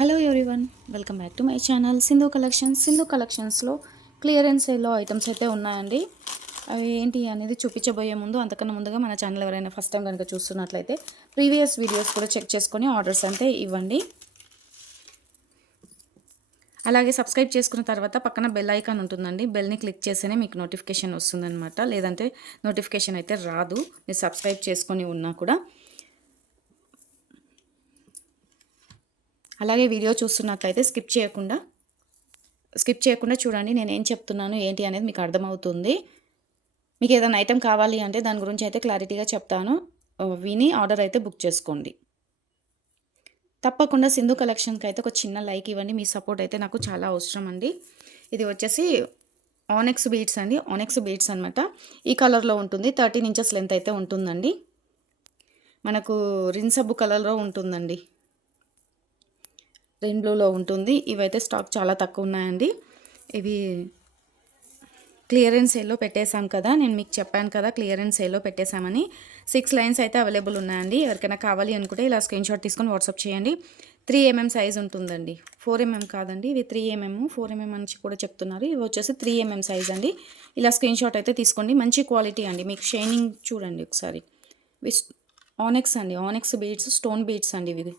Hello everyone, welcome back to my channel Sindhu collections. Sindhu కలెక్షన్స్లో clearance సేల్లో items అయితే ఉన్నాయండి. అవి ఏంటి అనేది చూపించబోయే ముందు అంతకన్నా ముందుగా మన ఛానల్ ఎవరైనా ఫస్ట్ టైం కనుక చూస్తున్నట్లయితే ప్రీవియస్ వీడియోస్ కూడా చెక్ చేసుకొని ఆర్డర్స్ అంటే ఇవ్వండి. అలాగే సబ్స్క్రైబ్ చేసుకున్న తర్వాత పక్కన బెల్ ఐకాన్ ఉంటుందండి. బెల్ని క్లిక్ చేస్తేనే మీకు నోటిఫికేషన్ వస్తుందన్నమాట. లేదంటే నోటిఫికేషన్ అయితే రాదు, మీరు సబ్స్క్రైబ్ చేసుకొని ఉన్నా కూడా. అలాగే వీడియో చూస్తున్నట్లయితే స్కిప్ చేయకుండా చూడండి. నేను ఏం చెప్తున్నాను ఏంటి అనేది మీకు అర్థమవుతుంది. మీకు ఏదైనా ఐటెం కావాలి అంటే దాని గురించి అయితే క్లారిటీగా చెప్తాను. విని ఆర్డర్ అయితే బుక్ చేసుకోండి. తప్పకుండా సింధు కలెక్షన్కి అయితే ఒక చిన్న లైక్ ఇవ్వండి. మీ సపోర్ట్ అయితే నాకు చాలా అవసరం అండి. ఇది వచ్చేసి ఆనెక్స్ బీడ్స్ అండి. ఆనెక్స్ బీడ్స్ అనమాట. ఈ కలర్లో ఉంటుంది. 13 ఇంచెస్ లెంత్ అయితే ఉంటుందండి. మనకు రిన్సబ్బు కలర్లో ఉంటుందండి. రెయిన్ బ్లూలో ఉంటుంది. ఇవైతే స్టాక్ చాలా తక్కువ ఉన్నాయండి. ఇవి క్లియరెన్స్ సేల్లో పెట్టేశాం కదా, నేను మీకు చెప్పాను కదా క్లియరెన్స్ సేల్లో పెట్టేశామని. 6 లైన్స్ అయితే అవైలబుల్ ఉన్నాయండి. ఎవరికైనా కావాలి అనుకుంటే ఇలా స్క్రీన్ షాట్ తీసుకొని వాట్సాప్ చేయండి. 3mm సైజ్ ఉంటుందండి. 4mm కాదండి, ఇవి 3mm 4mm అని కూడా చెప్తున్నారు. ఇవి వచ్చేసి 3mm సైజ్ అండి. ఇలా స్క్రీన్ షాట్ అయితే తీసుకోండి. మంచి క్వాలిటీ అండి. మీకు షైనింగ్ చూడండి ఒకసారి. ఆనెక్స్ అండి, ఆనెక్స్ బీడ్స్, స్టోన్ బీడ్స్ అండి. ఇవి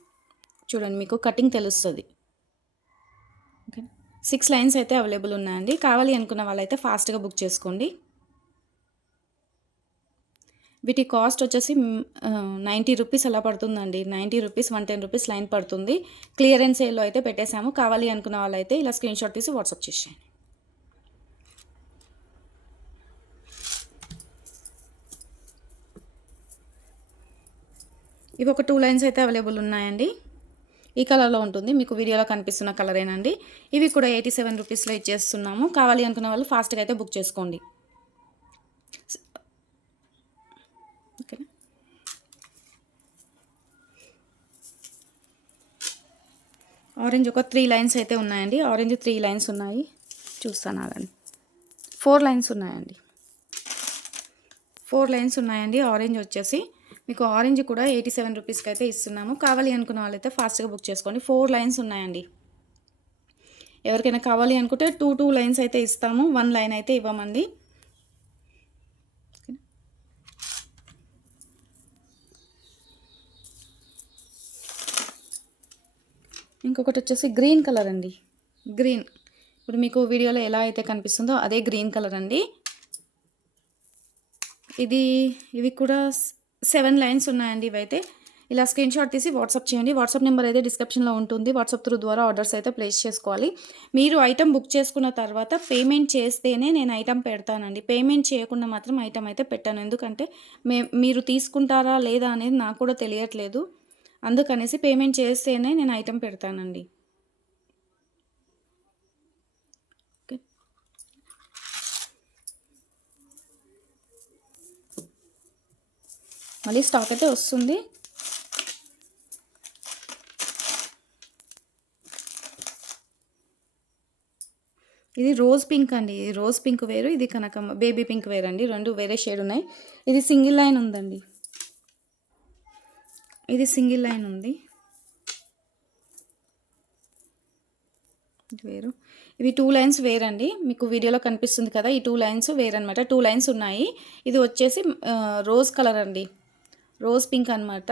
చూడండి, మీకు కటింగ్ తెలుస్తుంది. ఓకే, 6 లైన్స్ అయితే అవైలబుల్ ఉన్నాయండి. కావాలి అనుకున్న వాళ్ళైతే ఫాస్ట్గా బుక్ చేసుకోండి. వీటి కాస్ట్ వచ్చేసి 90 రూపీస్ అలా పడుతుందండి. 90 రూపీస్, 110 రూపీస్ లైన్ పడుతుంది. క్లియరెన్స్ సేల్లో అయితే పెట్టేశాము. కావాలి అనుకున్న వాళ్ళైతే ఇలా స్క్రీన్ షాట్ తీసి వాట్సాప్ చేసేయండి. ఇవి ఒక 2 లైన్స్ అయితే అవైలబుల్ ఉన్నాయండి. ఈ కలర్లో ఉంటుంది. మీకు వీడియోలో కనిపిస్తున్న కలరేనండి. ఇవి కూడా 87 రూపీస్లో ఇచ్చేస్తున్నాము. కావాలి అనుకున్న వాళ్ళు ఫాస్ట్గా అయితే బుక్ చేసుకోండి. ఓకేనా, ఆరెంజ్ ఒక 3 లైన్స్ అయితే ఉన్నాయండి. ఆరెంజ్ 3 లైన్స్ ఉన్నాయి. చూస్తాను అలాని 4 లైన్స్ ఉన్నాయండి. 4 లైన్స్ ఉన్నాయండి. ఆరెంజ్ వచ్చేసి మీకు ఆరెంజ్ కూడా 87 రూపీస్కి అయితే ఇస్తున్నాము. కావాలి అనుకున్న వాళ్ళైతే ఫాస్ట్గా బుక్ చేసుకోండి. 4 లైన్స్ ఉన్నాయండి. ఎవరికైనా కావాలి అనుకుంటే 2 లైన్స్ అయితే ఇస్తాము. 1 లైన్ అయితే ఇవ్వమండి. ఇంకొకటి వచ్చేసి గ్రీన్ కలర్ అండి. గ్రీన్ ఇప్పుడు మీకు వీడియోలో ఎలా అయితే కనిపిస్తుందో అదే గ్రీన్ కలర్ అండి. ఇవి కూడా 7 లైన్స్ ఉన్నాయండి. ఇవైతే ఇలా స్క్రీన్ షాట్ తీసి వాట్సాప్ చేయండి. వాట్సాప్ నెంబర్ అయితే డిస్క్రిప్షన్లో ఉంటుంది. వాట్సాప్ త్రూ ద్వారా ఆర్డర్స్ అయితే ప్లేస్ చేసుకోవాలి. మీరు ఐటమ్ బుక్ చేసుకున్న తర్వాత పేమెంట్ చేస్తేనే నేను ఐటమ్ పెడతానండి. పేమెంట్ చేయకుండా మాత్రం ఐటమ్ అయితే పెట్టాను. ఎందుకంటే మీరు తీసుకుంటారా లేదా అనేది నాకు కూడా తెలియట్లేదు. అందుకనేసి పేమెంట్ చేస్తేనే నేను ఐటమ్ పెడతానండి. ఓకే, మళ్ళీ స్టాక్ అయితే వస్తుంది. ఇది రోజ్ పింక్ అండి. ఇది రోజ్ పింక్ వేరు, ఇది కనకమ్మ బేబీ పింక్ వేరు అండి. రెండు వేరే షేడ్ ఉన్నాయి. ఇది సింగిల్ లైన్ ఉందండి. ఇది సింగిల్ లైన్ ఉంది. వేరు, ఇవి 2 లైన్స్ వేరండి. మీకు వీడియోలో కనిపిస్తుంది కదా, ఈ 2 లైన్స్ వేరనమాట. 2 లైన్స్ ఉన్నాయి. ఇది వచ్చేసి రోజ్ కలర్ అండి. రోజ్ పింక్ అనమాట.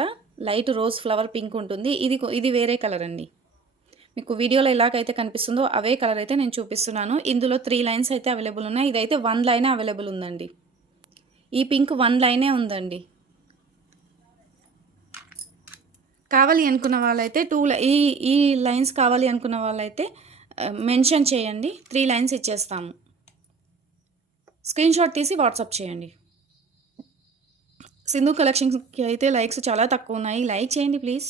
లైట్ రోజ్ ఫ్లవర్ పింక్ ఉంటుంది. ఇది వేరే కలర్ అండి. మీకు వీడియోలో ఎలాగైతే కనిపిస్తుందో అవే కలర్ అయితే నేను చూపిస్తున్నాను. ఇందులో 3 లైన్స్ అయితే అవైలబుల్ ఉన్నాయి. ఇదైతే 1 లైనే అవైలబుల్ ఉందండి. ఈ పింక్ 1 లైనే ఉందండి. కావాలి అనుకున్న వాళ్ళైతే ఈ లైన్స్ కావాలి అనుకున్న వాళ్ళైతే మెన్షన్ చేయండి. 3 లైన్స్ ఇచ్చేస్తాము. స్క్రీన్ షాట్ తీసి వాట్సాప్ చేయండి. సింధు కలెక్షన్స్కి అయితే లైక్స్ చాలా తక్కువ ఉన్నాయి. లైక్ చేయండి ప్లీజ్.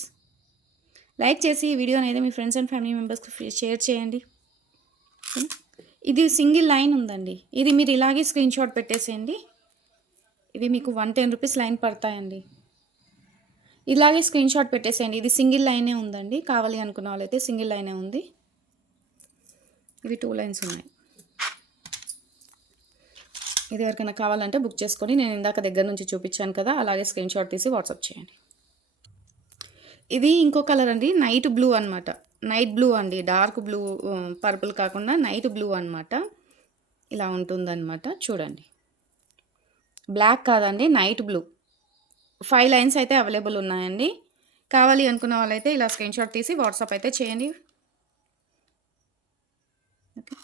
లైక్ చేసి ఈ వీడియో అనేది మీ ఫ్రెండ్స్ అండ్ ఫ్యామిలీ మెంబర్స్కి షేర్ చేయండి. ఇది సింగిల్ లైన్ ఉందండి. ఇది మీరు ఇలాగే స్క్రీన్ షాట్ పెట్టేసేయండి. ఇవి మీకు 110 రూపీస్ లైన్ పడతాయండి. ఇలాగే స్క్రీన్ షాట్ పెట్టేసేయండి. ఇది సింగిల్ లైనే ఉందండి. కావాలి అనుకున్న వాళ్ళైతే సింగిల్ లైనే ఉంది. ఇవి 2 లైన్స్ ఉన్నాయి. ఇది ఎవరికైనా కావాలంటే బుక్ చేసుకొని నేను ఇందాక దగ్గర నుంచి చూపించాను కదా, అలాగే స్క్రీన్ షాట్ తీసి వాట్సాప్ చేయండి. ఇది ఇంకో కలర్ అండి. నైట్ బ్లూ అనమాట. నైట్ బ్లూ అండి. డార్క్ బ్లూ పర్పుల్ కాకుండా నైట్ బ్లూ అనమాట. ఇలా ఉంటుందన్నమాట. చూడండి. బ్లాక్ కాదండి. Night blue. 5 లైన్స్ అయితే అవైలబుల్ ఉన్నాయండి. కావాలి అనుకున్న వాళ్ళైతే ఇలా స్క్రీన్‌షాట్ తీసి వాట్సాప్ అయితే చేయండి. ఓకే.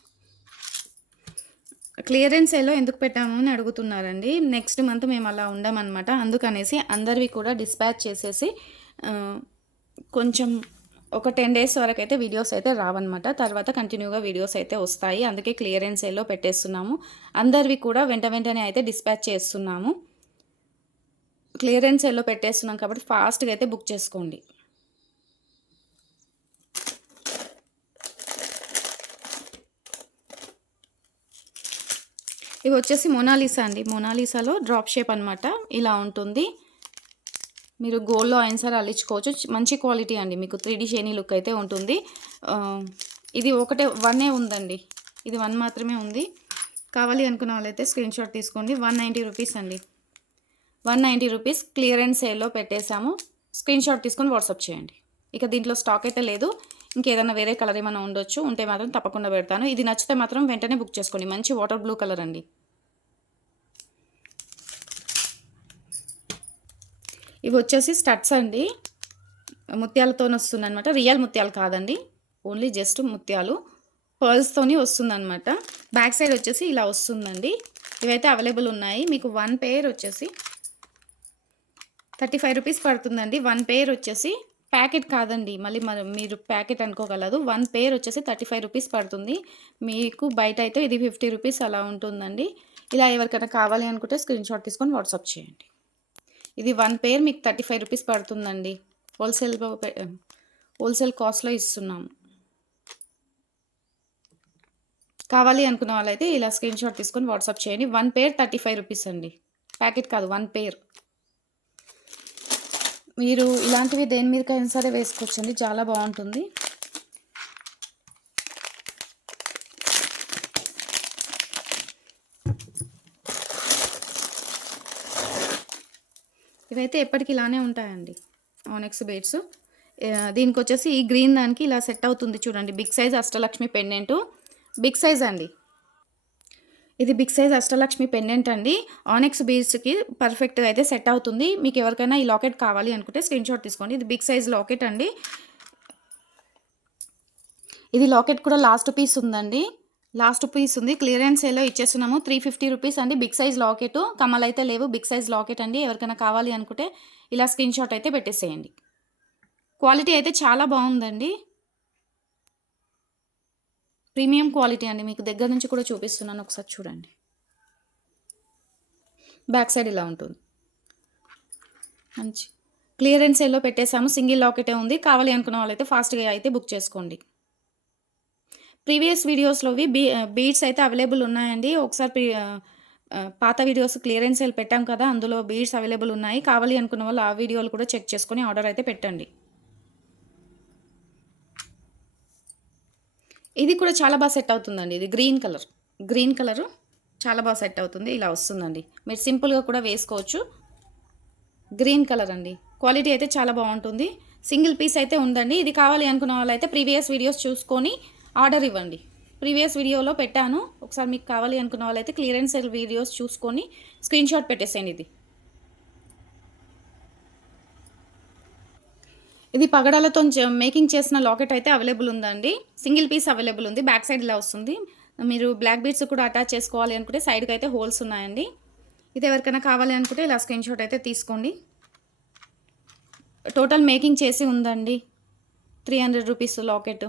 క్లియరెన్స్ సేల్‌లో ఎందుకు పెట్టాము అని అడుగుతున్నారండి. నెక్స్ట్ మంత్ మేము అలా ఉండమనమాట. అందుకనేసి అందరివి కూడా డిస్పాచ్ చేసేసి కొంచెం ఒక 10 డేస్ వరకైతే వీడియోస్ అయితే రావన్నమాట. తర్వాత కంటిన్యూగా వీడియోస్ అయితే వస్తాయి. అందుకే క్లియరెన్స్ సేల్‌లో పెట్టేస్తున్నాము. అందరివి కూడా వెంటనే అయితే డిస్పాచ్ చేస్తున్నాము. క్లియరెన్స్ సేల్‌లో పెట్టేస్తున్నాం కాబట్టి ఫాస్ట్‌గా అయితే బుక్ చేసుకోండి. ఇవి వచ్చేసి మోనాలిసా అండి. మోనాలిసాలో డ్రాప్ షేప్ అనమాట. ఇలా ఉంటుంది. మీరు గోల్డ్‌లో అయినా సరే అల్లించుకోవచ్చు. మంచి క్వాలిటీ అండి. మీకు 3D షైనీ లుక్ అయితే ఉంటుంది. ఇది ఒకటే 1 ఉందండి. ఇది 1 మాత్రమే ఉంది. కావాలి అనుకున్న వాళ్ళైతే స్క్రీన్‌షాట్ తీసుకోండి. 190 రూపీస్ అండి. 190 రూపీస్ క్లియరెన్స్ సేల్‌లో పెట్టేసాము. స్క్రీన్‌షాట్ తీసుకొని వాట్సాప్ చేయండి. ఇక దీంట్లో స్టాక్ అయితే లేదు. ఇంకేదైనా వేరే కలర్ ఏమైనా ఉండొచ్చు. ఉంటే మాత్రం తప్పకుండా పెడతాను. ఇది నచ్చితే మాత్రం వెంటనే బుక్ చేసుకోండి. మంచి వాటర్ బ్లూ కలర్ అండి. ఇవి వచ్చేసి స్టడ్స్ అండి. ముత్యాలతోని వస్తుందనమాట. రియల్ ముత్యాలు కాదండి. ఓన్లీ జస్ట్ ముత్యాలు. పర్ల్స్‌తోని వస్తుందనమాట. బ్యాక్ సైడ్ వచ్చేసి ఇలా వస్తుందండి. ఇవైతే అవైలబుల్ ఉన్నాయి. మీకు 1 పెయిర్ వచ్చేసి 35 రూపీస్ పడుతుందండి. 1 పెయిర్ వచ్చేసి ప్యాకెట్ కాదండి. మళ్ళీ మీరు ప్యాకెట్ అనుకోగలదు. 1 పెయిర్ వచ్చేసి 35 రూపీస్ పడుతుంది. మీకు బయట అయితే ఇది 50 రూపీస్ అలా ఉంటుందండి. ఇలా ఎవరికైనా కావాలి అనుకుంటే స్క్రీన్‌షాట్ తీసుకొని వాట్సాప్ చేయండి. ఇది 1 పెయిర్ మీకు 35 రూపీస్ పడుతుందండి. హోల్సేల్ కాస్ట్‌లో ఇస్తున్నాము. కావాలి అనుకున్న వాళ్ళైతే ఇలా స్క్రీన్‌షాట్ తీసుకొని వాట్సాప్ చేయండి. 1 పెయిర్ 35 రూపీస్ అండి. ప్యాకెట్ కాదు 1 పెయిర్. మీరు ఇలాంటివి దేని మీదకైనా సరే వేసుకోవచ్చండి. చాలా బాగుంటుంది. ఇవైతే ఎప్పటికి ఇలానే ఉంటాయండి. Onyx beads. దీనికి వచ్చేసి ఈ గ్రీన్ దానికి ఇలా సెట్ అవుతుంది చూడండి. Big size Ashtalakshmi pendant. Big size అండి. ఇది బిగ్ సైజ్ అష్టలక్ష్మి పెండెంట్ అండి. ఆనెక్స్ బీడ్స్‌కి పర్ఫెక్ట్‌గా అయితే సెట్ అవుతుంది. మీకు ఎవరికైనా ఈ లాకెట్ కావాలి అనుకుంటే స్క్రీన్‌షాట్ తీసుకోండి. ఇది బిగ్ సైజ్ లాకెట్ అండి. ఇది లాకెట్ కూడా లాస్ట్ పీస్ ఉందండి. లాస్ట్ పీస్ ఉంది. క్లియరెన్స్ సేల్‌లో ఇచ్చేస్తున్నాము. 350 రూపీస్ అండి. Big size locket. కమ్మలైతే లేవు. బిగ్ సైజ్ లాకెట్ అండి. ఎవరికైనా కావాలి అనుకుంటే ఇలా స్క్రీన్‌షాట్ అయితే పెట్టేసేయండి. క్వాలిటీ అయితే చాలా బాగుందండి. ప్రీమియం క్వాలిటీ అండి. మీకు దగ్గర నుంచి కూడా చూపిస్తున్నాను. ఒకసారి చూడండి. బ్యాక్ సైడ్ ఇలా ఉంటుంది. మంచి క్లియరెన్స్ సేల్‌లో పెట్టేసాము. సింగిల్ లాకెటే ఉంది. కావాలి అనుకున్న వాళ్ళైతే ఫాస్ట్‌గా అయితే బుక్ చేసుకోండి. ప్రీవియస్ వీడియోస్‌లోవి బీడ్స్ అయితే అవైలబుల్ ఉన్నాయండి. ఒకసారి పాత వీడియోస్ క్లియరెన్స్ సేల్ పెట్టాం కదా! అందులో బీడ్స్ అవైలబుల్ ఉన్నాయి. కావాలి అనుకున్న వాళ్ళు ఆ వీడియోలు కూడా చెక్ చేసుకొని ఆర్డర్ అయితే పెట్టండి. ఇది కూడా చాలా బాగా సెట్ అవుతుందండి. ఇది గ్రీన్ కలర్. గ్రీన్ కలరు చాలా బాగా సెట్ అవుతుంది. ఇలా వస్తుందండి. మీరు సింపుల్‌గా కూడా వేసుకోవచ్చు. గ్రీన్ కలర్ అండి. క్వాలిటీ అయితే చాలా బాగుంటుంది. సింగిల్ పీస్ అయితే ఉందండి. ఇది కావాలి అనుకున్న వాళ్ళైతే ప్రీవియస్ వీడియోస్ చూసుకొని ఆర్డర్ ఇవ్వండి. ప్రీవియస్ వీడియోలో పెట్టాను. ఒకసారి మీకు కావాలి అనుకున్న వాళ్ళైతే క్లియరెన్స్ సేల్ వీడియోస్ చూసుకొని స్క్రీన్‌షాట్ పెట్టేసేయండి ఇది. ఇది పగడాలతో మేకింగ్ చేసిన లాకెట్ అయితే అవైలబుల్ ఉందండి. సింగిల్ పీస్ అవైలబుల్ ఉంది. బ్యాక్ సైడ్ ఇలా వస్తుంది. మీరు బ్లాక్ బీడ్స్ కూడా అటాచ్ చేసుకోవాలి అనుకుంటే సైడ్‌కి అయితే హోల్స్ ఉన్నాయండి. ఇది ఎవరికైనా కావాలి అనుకుంటే ఇలా స్క్రీన్‌షాట్ అయితే తీసుకోండి. టోటల్ మేకింగ్ చేసి ఉందండి. 300 రూపీస్ లాకెట్.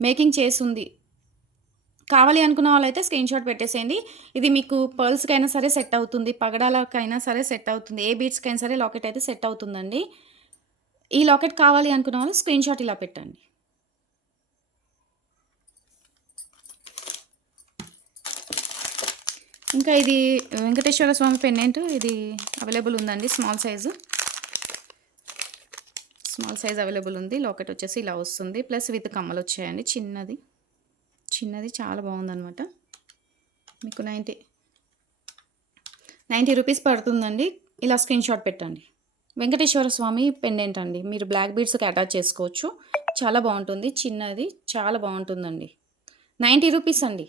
మేకింగ్ చేసి ఉంది. కావాలి అనుకున్న వాళ్ళైతే స్క్రీన్‌షాట్ పెట్టేసేయండి. ఇది మీకు పర్ల్స్‌కైనా సరే సెట్ అవుతుంది. పగడాలకైనా సరే సెట్ అవుతుంది. ఏ బీడ్స్‌కైనా సరే లాకెట్ అయితే సెట్ అవుతుందండి. ఈ లాకెట్ కావాలి అనుకున్న వాళ్ళు స్క్రీన్‌షాట్ ఇలా పెట్టండి. ఇంకా ఇది వెంకటేశ్వర స్వామి పెండెంట్. ఇది అవైలబుల్ ఉందండి. స్మాల్ సైజు అవైలబుల్ ఉంది. లాకెట్ వచ్చేసి ఇలా వస్తుంది. ప్లస్ విత్ కమ్మలు వచ్చాయండి. చిన్నది చాలా బాగుందనమాట. మీకు 90 రూపీస్ పడుతుందండి. ఇలా స్క్రీన్‌షాట్ పెట్టండి. వెంకటేశ్వర స్వామి పెండెంట్ అండి. మీరు బ్లాక్ బీడ్స్‌కి అటాచ్ చేసుకోవచ్చు. చాలా బావుంటుంది. చిన్నది చాలా బావుంటుందండి. 90 రూపీస్ అండి.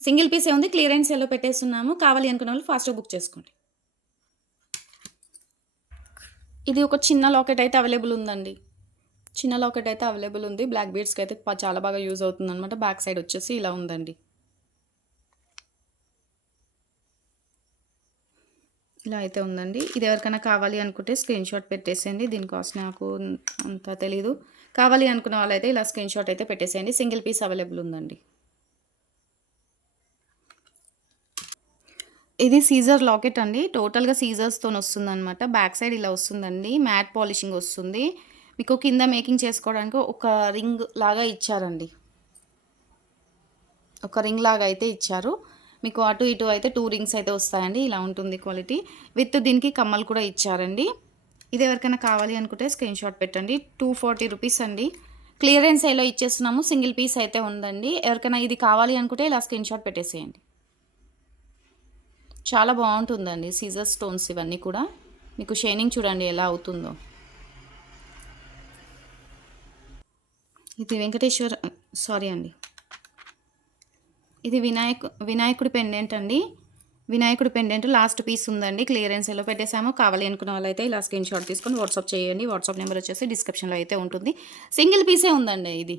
సింగిల్ పీసే ఉంది. క్లియరెన్స్ సేల్‌లో పెట్టేస్తున్నాము. కావాలి అనుకున్న వాళ్ళు ఫాస్ట్‌గా బుక్ చేసుకోండి. ఇది ఒక చిన్న లాకెట్ అయితే అవైలబుల్ ఉందండి. చిన్న లాకెట్ అయితే అవైలబుల్ ఉంది. బ్లాక్ బీడ్స్‌కి అయితే చాలా బాగా యూజ్ అవుతుందనమాట. బ్యాక్ సైడ్ వచ్చేసి ఇలా ఉందండి. ఇలా అయితే ఉందండి. ఇది ఎవరికైనా కావాలి అనుకుంటే స్క్రీన్‌షాట్ పెట్టేసేయండి. దీని కాస్ట్ నాకు అంత తెలీదు. కావాలి అనుకున్న వాళ్ళైతే ఇలా స్క్రీన్‌షాట్ అయితే పెట్టేసేయండి. సింగిల్ పీస్ అవైలబుల్ ఉందండి. ఇది సీజర్ లాకెట్ అండి. టోటల్‌గా సీజర్స్‌తోని వస్తుందనమాట. బ్యాక్ సైడ్ ఇలా వస్తుందండి. మ్యాట్ పాలిషింగ్ వస్తుంది. మీకు కింద మేకింగ్ చేసుకోవడానికి ఒక రింగ్ లాగా ఇచ్చారండి. ఒక రింగ్ లాగా అయితే ఇచ్చారు. మీకు అటు ఇటు అయితే 2 రింగ్స్ అయితే వస్తాయండి. ఇలా ఉంటుంది క్వాలిటీ. విత్ దీనికి కమ్మలు కూడా ఇచ్చారండి. ఇది ఎవరికైనా కావాలి అనుకుంటే స్క్రీన్‌షాట్ పెట్టండి. 240 రూపీస్ అండి. క్లియరెన్స్ సేల్‌లో ఇచ్చేస్తున్నాము. సింగిల్ పీస్ అయితే ఉందండి. ఎవరికైనా ఇది కావాలి అనుకుంటే ఇలా స్క్రీన్‌షాట్ పెట్టేసేయండి. చాలా బావుంటుందండి. సీజర్ స్టోన్స్ ఇవన్నీ కూడా. మీకు షైనింగ్ చూడండి ఎలా అవుతుందో. ఇది వెంకటేశ్వర సారీ అండి. ఇది వినాయకుడి పెండెంట్ అండి. వినాయకుడి పెండెంట్ లాస్ట్ పీస్ ఉందండి. క్లియరెన్స్ సేల్‌లో పెట్టేసాము. కావాలి అనుకున్న వాళ్ళైతే ఇలా స్క్రీన్‌షాట్ తీసుకొని వాట్సాప్ చేయండి. వాట్సాప్ నెంబర్ వచ్చేసి డిస్క్రిప్షన్‌లో అయితే ఉంటుంది. సింగిల్ పీసే ఉందండి ఇది.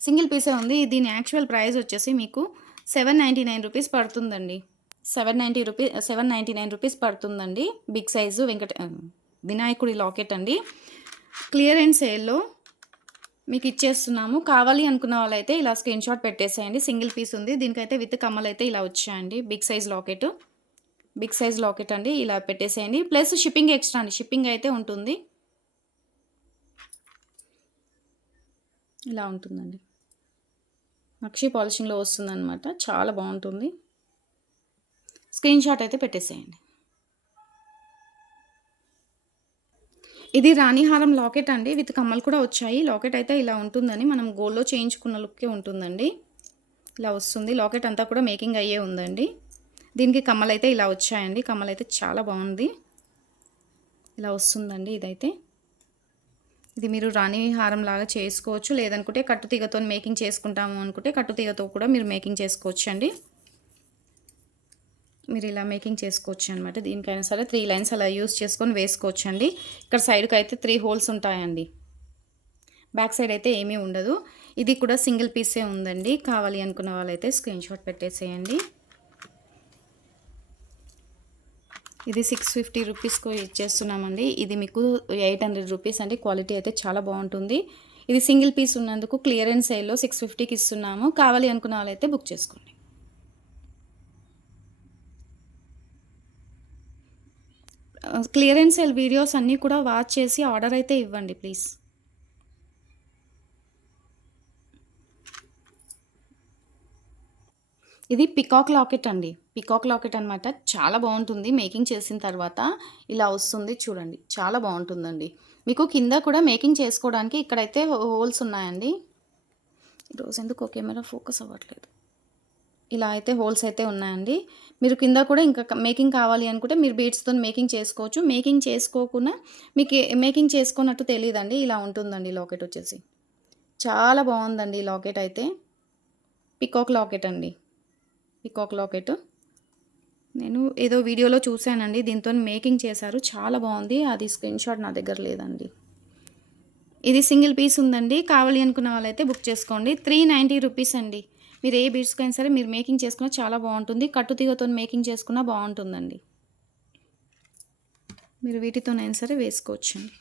సింగిల్ పీసే ఉంది. దీని యాక్చువల్ ప్రైస్ వచ్చేసి మీకు 799 రూపీస్ పడుతుందండి. 799 రూపీస్ పడుతుందండి. బిగ్ సైజు వినాయకుడి లాకెట్ అండి. క్లియరెన్స్ సేల్‌లో మీకు ఇచ్చేస్తున్నాము. కావాలి అనుకున్న వాళ్ళైతే ఇలా స్క్రీన్‌షాట్ పెట్టేసేయండి. సింగిల్ పీస్ ఉంది. దీనికైతే విత్ కమ్మలైతే ఇలా వచ్చాయండి. Big size locket. Big size locket అండి. ఇలా పెట్టేసేయండి. ప్లస్ షిప్పింగ్ ఎక్స్ట్రా అండి. షిప్పింగ్ అయితే ఉంటుంది. ఇలా ఉంటుందండి. నక్షి పాలిషింగ్‌లో వస్తుందనమాట. చాలా బావుంటుంది. స్క్రీన్‌షాట్ అయితే పెట్టేసేయండి. ఇది రాణిహారం లాకెట్ అండి. విత్ కమ్మలు కూడా వచ్చాయి. లాకెట్ అయితే ఇలా ఉంటుందని మనం గోల్డ్‌లో చేయించుకున్న లుక్కే ఉంటుందండి. ఇలా వస్తుంది. లాకెట్ అంతా కూడా మేకింగ్ అయ్యే ఉందండి. దీనికి కమ్మలైతే ఇలా వచ్చాయండి. కమ్మలైతే చాలా బావుంది. ఇలా వస్తుందండి ఇదైతే. ఇది మీరు రాణి హారం లాగా చేసుకోవచ్చు. లేదనుకుంటే కట్టుతీగతో మేకింగ్ చేసుకుంటాము అనుకుంటే కట్టుతీగతో కూడా మీరు మేకింగ్ చేసుకోవచ్చండి. మీరు ఇలా మేకింగ్ చేసుకోవచ్చు అనమాట. దీనికైనా సరే 3 లైన్స్ అలా యూజ్ చేసుకొని వేసుకోవచ్చండి. ఇక్కడ సైడ్‌కి అయితే 3 హోల్స్ ఉంటాయండి. బ్యాక్ సైడ్ అయితే ఏమీ ఉండదు. ఇది కూడా సింగిల్ పీసే ఉందండి. కావాలి అనుకున్న వాళ్ళైతే స్క్రీన్‌షాట్ పెట్టేసేయండి. ఇది 650 రూపీస్‌కి ఇచ్చేస్తున్నామండి. ఇది మీకు 800 రూపీస్ అండి. క్వాలిటీ అయితే చాలా బావుంటుంది. ఇది సింగిల్ పీస్ ఉన్నందుకు క్లియరెన్స్ సేల్‌లో 650కి ఇస్తున్నాము. కావాలి అనుకున్న వాళ్ళైతే బుక్ చేసుకోండి. క్లియరెన్స్ సేల్ వీడియోస్ అన్నీ కూడా వాచ్ చేసి ఆర్డర్ అయితే ఇవ్వండి ప్లీజ్. ఇది పికాక్ లాకెట్ అండి. పికాక్ లాకెట్ అనమాట. చాలా బావుంటుంది. మేకింగ్ చేసిన తర్వాత ఇలా వస్తుంది చూడండి. చాలా బావుంటుందండి. మీకు కింద కూడా మేకింగ్ చేసుకోవడానికి ఇక్కడైతే హోల్స్ ఉన్నాయండి. ఈరోజు ఎందుకో కెమెరా ఫోకస్ అవ్వట్లేదు. ఇలా అయితే హోల్స్ అయితే ఉన్నాయండి. మీరు కింద కూడా ఇంకా మేకింగ్ కావాలి అనుకుంటే మీరు బీడ్స్‌తోని మేకింగ్ చేసుకోవచ్చు. మేకింగ్ చేసుకోకున్నా మీకు మేకింగ్ చేసుకున్నట్టు తెలీదండి. ఇలా ఉంటుందండి లాకెట్ వచ్చేసి. చాలా బావుందండి ఈ లాకెట్ అయితే. పికాక్ లాకెట్ అండి. Peacock locket. నేను ఏదో వీడియోలో చూసానండి. దీంతోని మేకింగ్ చేశారు. చాలా బావుంది. అది స్క్రీన్‌షాట్ నా దగ్గర లేదండి. ఇది సింగిల్ పీస్ ఉందండి. కావాలి అనుకున్న వాళ్ళైతే బుక్ చేసుకోండి. 390 రూపీస్ అండి. మీరు ఏ బీడ్స్‌కైనా సరే మీరు మేకింగ్ చేసుకున్న చాలా బావుంటుంది. కట్టుతీగతోని మేకింగ్ చేసుకున్నా బావుంటుందండి. మీరు వీటితోనైనా సరే వేసుకోవచ్చండి.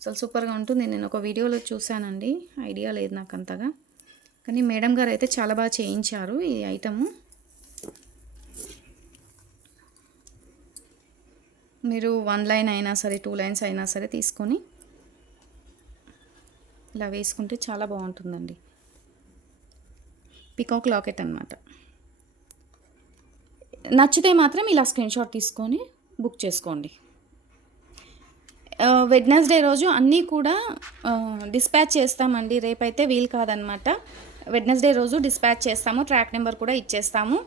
అసలు సూపర్‌గా ఉంటుంది. నేను ఒక వీడియోలో చూసానండి. ఐడియా లేదు నాకంతగా. కానీ మేడం గారు అయితే చాలా బాగా చేయించారు ఈ ఐటెము. మీరు 1 లైన్ అయినా సరే 2 లైన్స్ అయినా సరే తీసుకొని ఇలా వేసుకుంటే చాలా బావుంటుందండి. పికాక్ లాకెట్ అనమాట. నచ్చితే మాత్రం ఇలా స్క్రీన్‌షాట్ తీసుకొని బుక్ చేసుకోండి. వెడ్నెస్‌డే రోజు అన్నీ కూడా డిస్పాచ్ చేస్తామండి. రేపైతే వీలు కాదనమాట. వెడ్నెస్‌డే రోజు డిస్పాచ్ చేస్తాము. ట్రాక్ నెంబర్ కూడా ఇచ్చేస్తాము.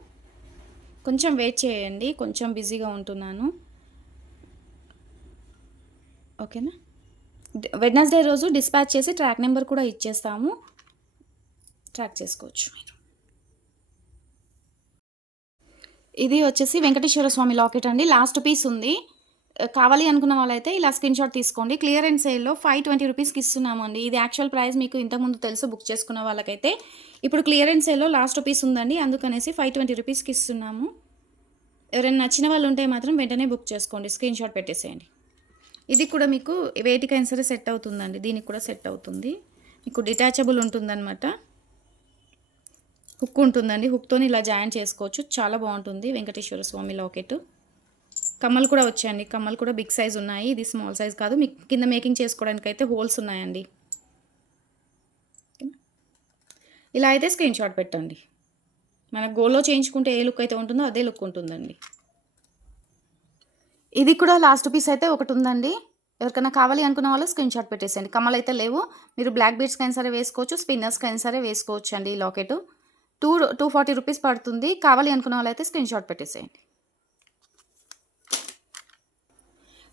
కొంచెం వెయిట్ చేయండి. కొంచెం బిజీగా ఉంటున్నాను. ఓకేనా. వెడ్నెస్డే రోజు డిస్పాచ్ చేసి ట్రాక్ నెంబర్ కూడా ఇచ్చేస్తాము, ట్రాక్ చేసుకోవచ్చు మీరు. ఇది వచ్చేసి వెంకటేశ్వర స్వామి లాకెట్ అండి, లాస్ట్ పీస్ ఉంది. కావాలి అనుకున్న వాళ్ళైతే ఇలా స్క్రీన్ షాట్ తీసుకోండి. క్లియరెన్స్ సేల్లో 520 రూపీస్కి ఇస్తున్నామండి. ఇది యాక్చువల్ ప్రైస్ మీకు ఇంతకుముందు తెలుసు బుక్ చేసుకున్న వాళ్ళకైతే. ఇప్పుడు క్లియరెన్స్ సేల్లో లాస్ట్ పీస్ ఉందండి, అందుకనేసి 520 రూపీస్కి ఇస్తున్నాము. ఎవరైనా నచ్చిన వాళ్ళు ఉంటే మాత్రం వెంటనే బుక్ చేసుకోండి, స్క్రీన్ షాట్ పెట్టేసేయండి. ఇది కూడా మీకు వేటికైనా సరే సెట్ అవుతుందండి, దీనికి కూడా సెట్ అవుతుంది. మీకు డిటాచబుల్ ఉంటుందన్నమాట, హుక్ ఉంటుందండి, హుక్తో ఇలా జాయిన్ చేసుకోవచ్చు. చాలా బాగుంటుంది వెంకటేశ్వర స్వామి లాకెట్. కమ్మలు కూడా వచ్చాయండి, కమ్మలు కూడా బిగ్ సైజ్ ఉన్నాయి, ఇది స్మాల్ సైజ్ కాదు. మీకు కింద మేకింగ్ చేసుకోవడానికి అయితే హోల్స్ ఉన్నాయండి. ఇలా అయితే స్క్రీన్ షాట్ పెట్టండి. మన గోల్లో చేయించుకుంటే ఏ లుక్ అయితే ఉంటుందో అదే లుక్ ఉంటుందండి. ఇది కూడా లాస్ట్ పీస్ అయితే ఒకటి ఉందండి, ఎవరికైనా కావాలి అనుకున్న వాళ్ళు స్క్రీన్ షాట్ పెట్టేసేయండి. కమ్మలు అయితే లేవు, మీరు బ్లాక్ బీడ్స్కి అయినా సరే వేసుకోవచ్చు, స్పిన్నర్స్కి అయినా సరే వేసుకోవచ్చు అండి. ఈ లాకెట్ 240 రూపీస్ పడుతుంది. కావాలి అనుకున్న వాళ్ళు అయితే స్క్రీన్ షాట్ పెట్టేసేయండి.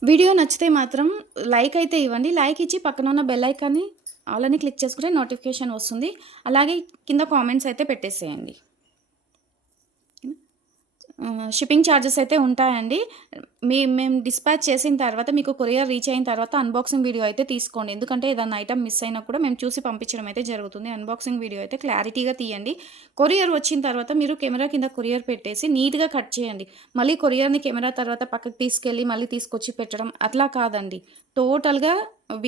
వీడియో నచ్చితే మాత్రం లైక్ అయితే ఇవ్వండి, లైక్ ఇచ్చి పక్కన ఉన్న బెల్ ఐకాన్ని ఆల్ అని క్లిక్ చేసుకుంటే నోటిఫికేషన్ వస్తుంది. అలాగే కింద కామెంట్స్ అయితే పెట్టేసేయండి. షిప్పింగ్ ఛార్జెస్ అయితే ఉంటాయండి. మేము డిస్పాచ్ చేసిన తర్వాత మీకు కొరియర్ రీచ్ అయిన తర్వాత అన్బాక్సింగ్ వీడియో అయితే తీసుకోండి, ఎందుకంటే ఏదైనా ఐటమ్ మిస్ అయినా కూడా మేము చూసి పంపించడం అయితే జరుగుతుంది. అన్బాక్సింగ్ వీడియో అయితే క్లారిటీగా తీయండి. కొరియర్ వచ్చిన తర్వాత మీరు కెమెరా కింద కొరియర్ పెట్టేసి నీట్గా కట్ చేయండి. మళ్ళీ కొరియర్ని కెమెరా తర్వాత పక్కకు తీసుకెళ్ళి మళ్ళీ తీసుకొచ్చి పెట్టడం అట్లా కాదండి, టోటల్గా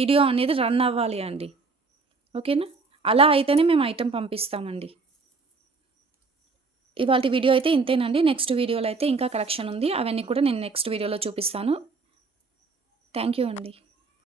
వీడియో అనేది రన్ అవ్వాలి అండి. ఓకేనా, అలా అయితేనే మేము ఐటెం పంపిస్తామండి. ఇవాల్టి వీడియో అయితే ఇంతేనండి. నెక్స్ట్ వీడియోలో అయితే ఇంకా కలెక్షన్ ఉంది, అవన్నీ కూడా నేను నెక్స్ట్ వీడియోలో చూపిస్తాను. థ్యాంక్ యూ అండి.